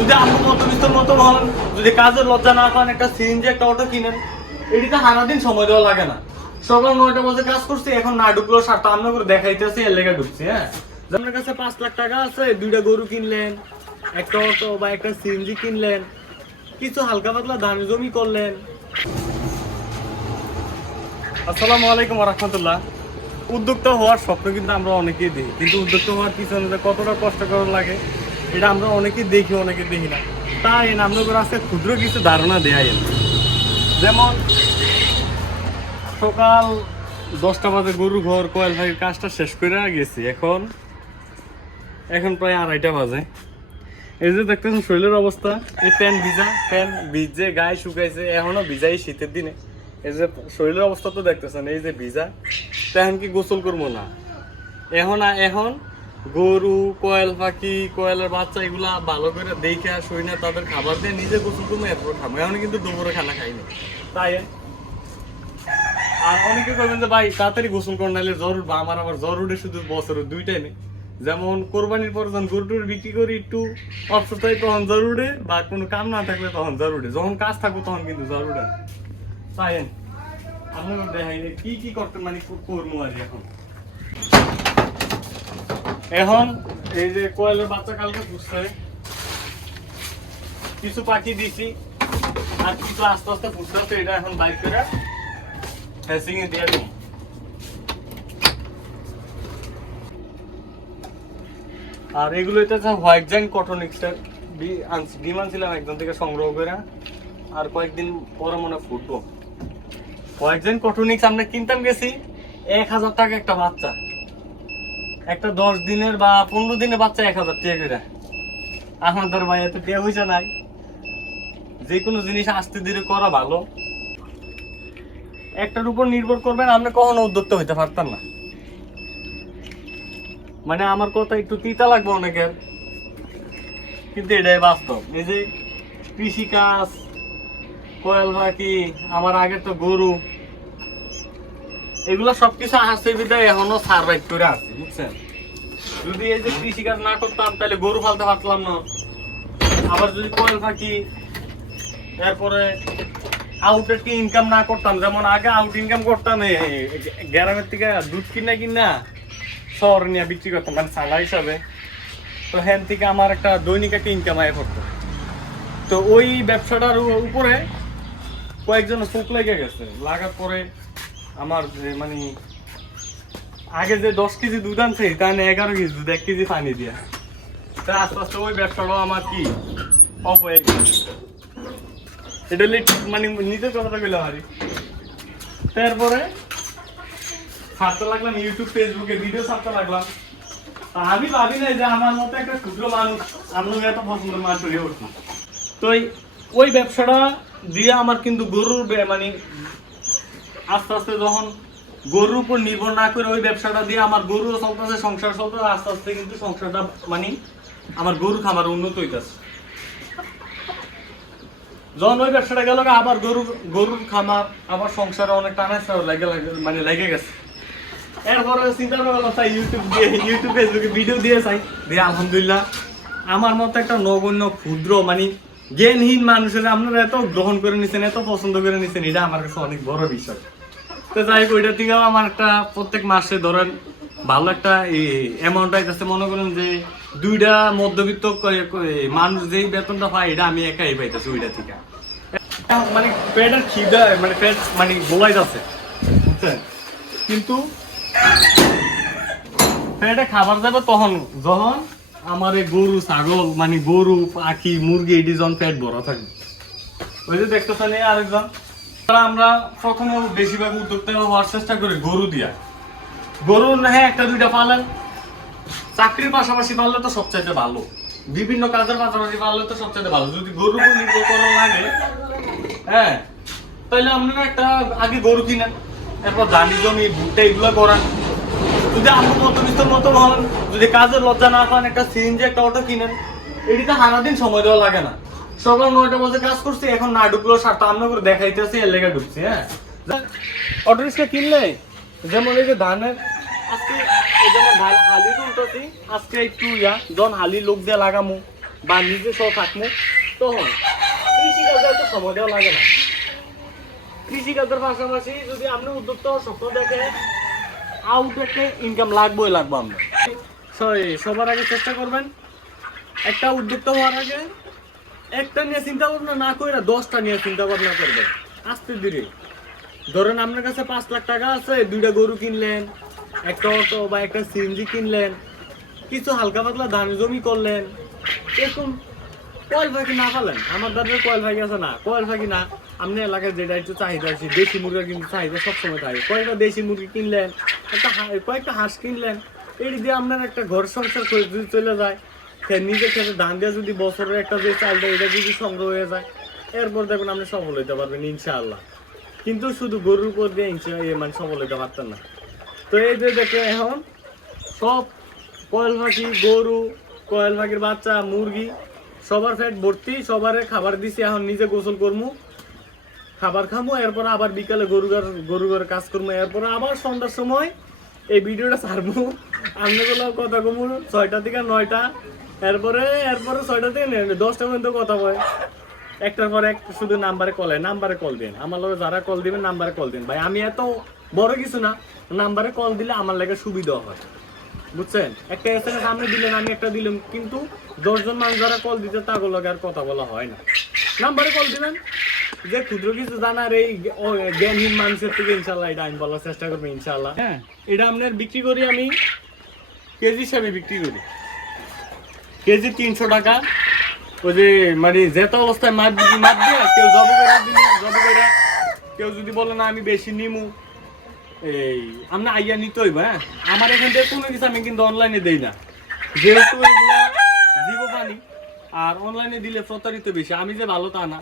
যদি আপনি মধ্যবিত্তর মতো হন, যদি কাজের লজ্জা না পান, একটা সিএনজি, একটা অটো কিনেন এটিতে সারাদিন সময় দেওয়া লাগে না। সকাল নয়টা বাজে কাজ করছি, এখন না ঢুকলো সাতটা আমরা করে দেখাইতেছি, এর লেগে ঢুকছি হ্যাঁ? আপনার কাছে পাঁচ লাখ টাকা আছে, দুইটা গরু কিনলেন, একটা অটো বা একটা সিএনজি কিনলেন, কিছু হালকা পাতলা ধান জমি করলেন। আসসালামু আলাইকুম রহমতুল্লাহ। উদ্যোক্তা হওয়ার স্বপ্ন কিন্তু আমরা অনেকেই দিই কিন্তু উদ্যোক্তা হওয়ার পিছনে কতটা কষ্ট করা লাগে এটা আমরা অনেকেই দেখি অনেকে দেখি না। তাই আমরা আজকে ক্ষুদ্র কিছু ধারণা দেয় যেমন, সকাল দশটা বাজে গরু ঘর, কয়েল ভাইয়ের কাজটা শেষ করে গেছি। এখন এখন প্রায় আড়াইটা বাজে। এই যে দেখতেছেন শরীরের অবস্থা, এই প্যান্ট ভিজা প্যান্ট ভিজে গায়ে শুকাইছে, এখনও ভিজাই শীতের দিনে। এই যে শরীরের অবস্থা তো দেখতেছেন, এই যে ভিজা তো এখন কি গোসল করব না? এখন এখন গরু, কয়েল পাখি, কয়েলের বাচ্চা এগুলা ভালো করে দেখে শুই না, তাদের খাবার দিয়ে নিজে গোসল করব, এরপর খাব। এখন কিন্তু দুপুরে খানা খাইনি তাই? আর অনেকে করবেন যে, ভাই, তাড়াতাড়ি গোসল করে, নাহলে জ্বর উঠবে। আমার আবার উঠে শুধু বছরের দুই টাইমে যেমন কোরবানির পর যখন গরু টুরু বিক্রি করি, একটু অসুস্থ হয় তখন উঠে, বা কোনো কাম না থাকলে তখন উঠে। যখন কাজ থাকব তখন কিন্তু উঠে তাই? আপনাকে দেখাই কি কি করতে মানে করব আর এখন? এখন এই যে কোয়েলের বাচ্চা কালকে বুঝতে কিছু পাখি দিছি, আর কিছু আস্তে আস্তে বুঝতে আস্তে এটা এখন বাইক করে ফেসিং এ দিয়ে আর এগুলো এটা হোয়াইট জ্যাং কটন এক্সট্রা ডিম আনছিলাম একজন থেকে সংগ্রহ করে। আর কয়েকদিন পরে মনে ফুটবো। হোয়াইট জ্যাং কটনিক্স আমরা কিনতাম গেছি, এক হাজার টাকা একটা বাচ্চা। একটা দশ দিনের বা পনেরো দিনের বাচ্চা এক হাজার টাকা করে। আমাদের ভাই এত টেয়া পয়সা নাই। যে কোনো জিনিস আস্তে ধীরে করা ভালো। একটার উপর নির্ভর করবেন আমরা কখনো উদ্যোক্তা হইতে পারতাম না। মানে আমার কথা একটু তিতা লাগবে অনেকের। কিন্তু এটাই বাস্তব। এই যে কৃষিকাজ, কোয়েল পাখি, আমার আগে তো গরু। এগুলো সবকিছু আছে বিদায় এখনও সার্ভাইভ করে আছে, বুঝছেন? যদি এই যে কৃষিকাজ না করতাম, তাহলে গরু ফালতে পারতাম না। আবার যদি কোয়েল থাকি, এরপরে আউটের কি ইনকাম না করতাম, যেমন আগে আউট ইনকাম করতাম গ্রামের থেকে দুধ কিনা কিনা শহর নিয়ে বিক্রি করতাম মানে চালা হিসাবে। তো হ্যান থেকে আমার একটা দৈনিক একটা ইনকাম আয় করতো। তো ওই ব্যবসাটার উপরে কয়েকজন চোখ লেগে গেছে, লাগার পরে আমার যে মানে আগে যে দশ কেজি দুধ আনছে তাহলে এগারো কেজি দুধ, এক কেজি পানি দিয়া। তা আস্তে আস্তে ওই ব্যবসাটাও আমার কি? অফ হয়ে গেছে। এটা মানে নিজের কথাটা বললাম আর তারপরে, ছাড়তে লাগলাম ইউটিউব ফেসবুকে ভিডিও ছাড়তে লাগলাম। আমি ভাবি নাই যে আমার মতো একটা ক্ষুদ্র মানুষ আমি এত পছন্দ মানুষ হয়ে উঠছি তো ওই ব্যবসাটা দিয়ে আমার কিন্তু গরুর মানে আস্তে আস্তে যখন গরুর উপর নির্ভর না করে ওই ব্যবসাটা দিয়ে আমার গরুও চলতেছে, সংসার চলতেছে, আস্তে আস্তে কিন্তু সংসারটা মানে আমার গরু খামার উন্নত হইতেছে। যখন ওই ব্যবসাটা গেল, আবার গরু গরুর খামার, আবার সংসারে অনেক টানা মানে লেগে গেছে। এরপরে চিন্তা করলাম তাই ইউটিউব দিয়ে ইউটিউব ফেসবুকে ভিডিও দিয়ে চাই। দিয়ে আলহামদুলিল্লাহ, আমার মতো একটা নগণ্য, ক্ষুদ্র মানে জ্ঞানহীন মানুষের আপনারা এত গ্রহণ করে নিছেন, এত পছন্দ করে নিছেন, এটা আমার কাছে অনেক বড় বিষয়। তো যাই ওইটা থেকেও আমার একটা প্রত্যেক মাসে ধরেন ভালো একটা অ্যামাউন্ট আইতেছে। মনে করেন যে দুইটা মধ্যবিত্ত মানুষ যেই বেতনটা পায়, এটা আমি একাই পাইতেছি ওইটা থেকে। মানে পেটের খিদা মানে পেট মানে গোলাই যাচ্ছে। কিন্তু পেটে খাবার যাবে তখন, যখন আমার এই গরু, ছাগল মানে গরু, পাখি, মুরগি, এটি যখন পেট ভরা থাকবে ওই যে দেখতেছেন আরেকজন। আমরা প্রথমে বেশিরভাগ উদ্যোক্তা হওয়ার চেষ্টা করি গরু দিয়া। গরু না হ্যাঁ একটা দুইটা পালেন। চাকরির পাশাপাশি পারলে তো সবচাইতে ভালো। বিভিন্ন কাজের পাশাপাশি পারলে তো সবচাইতে ভালো। যদি উপর নির্ভর করা লাগে হ্যাঁ তাহলে আপনারা একটা আগে গরু কিনেন, এরপর ধানি জমি, ভুট্টা এগুলো করান। যদি আপনি মধ্যবিত্তর মতো হন, যদি কাজের লজ্জা না পান, একটা সিএনজি, একটা অটো কিনেন, এটিতে সারাদিন সময় দেওয়া লাগে না। সকাল নয়টা বাজে কাজ করছি, এখন না ঢুকলো সাতটা আমরা করে দেখাইতেছি, এর লেগে ঢুকছি হ্যাঁ। অটো রিক্সা কিনলে? যেমন এই যে ধানের, আজকে হালি তুলতেছি একটু ইয়া যখন হালি লোক দিয়ে লাগামু, বা নিজে সহ থাকব তখন কৃষিকাজে এত সময় দেওয়া লাগে না। কৃষিকাজের পাশাপাশি যদি আপনি উদ্যোক্তা স্বপ্ন দেখে আউট একটা ইনকাম লাগবেই লাগবে আমরা। সবার আগে চেষ্টা করবেন, একটা উদ্যোক্তা হওয়ার আগে একটা নিয়ে চিন্তা ভাবনা না করে দশটা নিয়ে চিন্তা ভাবনা করবেন। আস্তে ধীরে। ধরেন আপনার কাছে পাঁচ লাখ টাকা আছে, দুইটা গরু কিনলেন, একটা অটো বা একটা সিএনজি কিনলেন, কিছু হালকা পাতলা ধান জমি করলেন এরকম কয়েল ফাঁকি না পালেন। আমার দাদা কয়েল ফাঁকি আছে না? কয়েল ফাঁকি না। আপনি এলাকায় যেটা একটু চাহিদা আছে, দেশি মুরগির কিন্তু চাহিদা সবসময় থাকে। কয়েকটা দেশি মুরগি কিনলেন, একটা কয়েকটা হাঁস কিনলেন এই দিয়ে আপনার একটা ঘর সংসার চলে যায় নিজের ক্ষেত্রে ধান দিয়ে যদি বছরের একটা যে চালটা, এটা যদি সংগ্রহ হয়ে যায়, এরপর দেখুন আপনি সফল হইতে পারবেন, ইনশাআল্লাহ। কিন্তু শুধু গরুর উপর দিয়ে ইনশা মানে সফল হইতে পারতেন না। তো এই যে দেখে এখন, সব কয়েল পাখি, গরু, কয়েল পাখির বাচ্চা, মুরগি, সবার ফ্যাট ভর্তি, সবার খাবার দিছি, এখন নিজে গোসল করব খাবার খামো, এরপর আবার বিকালে গরু ঘর গরু ঘরে কাজ করব এরপর আবার সন্ধ্যার সময় এই ভিডিওটা ছাড়বো আপনাগুলো কথা কমু, ছয়টা থেকে নয়টা এরপরে এরপরে ছয়টা থেকে দশটা পর্যন্ত কথা বলে একটার পর এক শুধু নাম্বারে কল হয় নাম্বারে কল দিন। আমার লগে যারা কল দিবেন নাম্বারে কল দিন। ভাই আমি এত বড় কিছু না নাম্বারে কল দিলে আমার লাগে সুবিধা হয়। বুঝছেন? একটা এস এম এস আপনি দিলেন আমি একটা দিলাম। কিন্তু দশজন মানুষ যারা কল দিতে তাগুলো আর কথা বলা হয় না। নাম্বারে কল দিবেন যে ক্ষুদ্র কিছু জানার এই জ্ঞানহীন মানুষের থেকে ইনশাল্লাহ এটা আমি বলার চেষ্টা করব ইনশাল্লাহ হ্যাঁ। এটা আপনার বিক্রি করি আমি কেজি হিসাবে বিক্রি করি। কেজি তিনশো টাকা। ওই যে মানে যেত অবস্থায় মাছ দিবি মাছ দিয়ে কেউ জব করে দিবি জব করে। কেউ যদি বলে, না, আমি বেশি নিমু। এই আমরা আইয়া নিতে হইব হ্যাঁ? আমার এখান থেকে কোনো কিছু আমি কিন্তু অনলাইনে দেই না। যেহেতু এগুলা জীব পানি আর অনলাইনে দিলে প্রতারিত বেশি। আমি যে ভালো তা না।